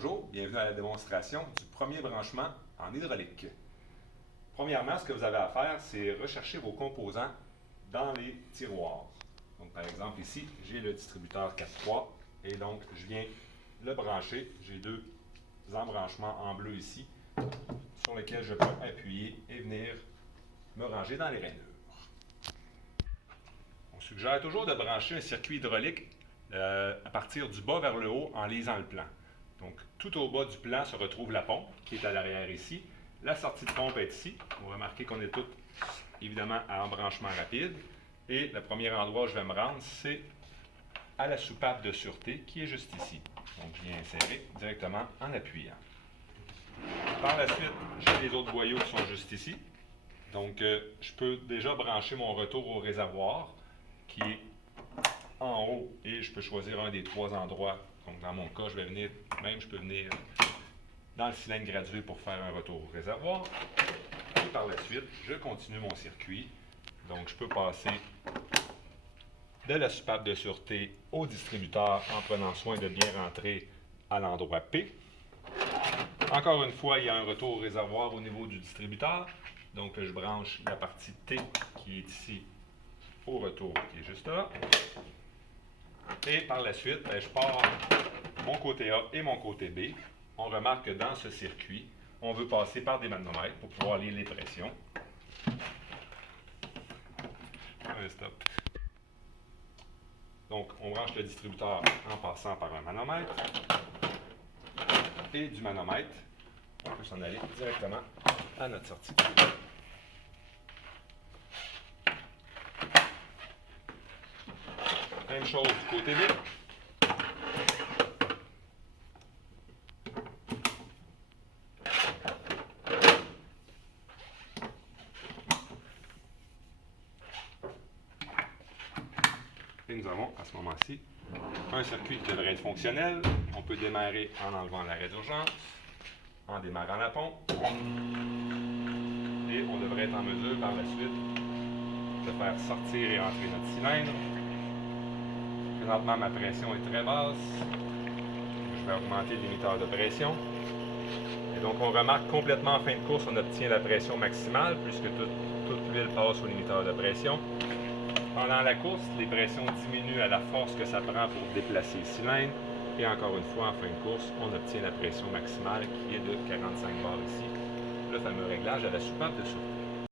Bonjour, bienvenue à la démonstration du premier branchement en hydraulique. Premièrement, ce que vous avez à faire, c'est rechercher vos composants dans les tiroirs. Donc, par exemple, ici, j'ai le distributeur 4.3 et donc je viens le brancher. J'ai deux embranchements en bleu ici sur lesquels je peux appuyer et venir me ranger dans les rainures. On suggère toujours de brancher un circuit hydraulique à partir du bas vers le haut en lisant le plan. Donc, tout au bas du plan se retrouve la pompe qui est à l'arrière ici. La sortie de pompe est ici. Vous remarquez qu'on est tous évidemment à embranchement rapide. Et le premier endroit où je vais me rendre, c'est à la soupape de sûreté qui est juste ici. Donc, je viens insérer directement en appuyant. Par la suite, j'ai les autres boyaux qui sont juste ici. Donc, je peux déjà brancher mon retour au réservoir qui est en haut et je peux choisir un des trois endroits. Donc, dans mon cas, je peux venir dans le cylindre gradué pour faire un retour au réservoir. Et par la suite, je continue mon circuit. Donc, je peux passer de la soupape de sûreté au distributeur en prenant soin de bien rentrer à l'endroit P. Encore une fois, il y a un retour au réservoir au niveau du distributeur. Donc, je branche la partie T qui est ici au retour qui est juste là. Et par la suite, je pars mon côté A et mon côté B. On remarque que dans ce circuit, on veut passer par des manomètres pour pouvoir lire les pressions. Un stop. Donc, on branche le distributeur en passant par un manomètre. Et du manomètre, on peut s'en aller directement à notre sortie. Même chose du côté B. Et nous avons à ce moment-ci un circuit qui devrait être fonctionnel. On peut démarrer en enlevant l'arrêt d'urgence, en démarrant la pompe. Et on devrait être en mesure par la suite de faire sortir et entrer notre cylindre. Présentement, ma pression est très basse. Je vais augmenter le limiteur de pression. Et donc, on remarque complètement en fin de course, on obtient la pression maximale puisque toute l'huile passe au limiteur de pression. Pendant la course, les pressions diminuent à la force que ça prend pour déplacer le cylindre. Et encore une fois, en fin de course, on obtient la pression maximale qui est de 45 bars ici, le fameux réglage à la soupape de sûreté.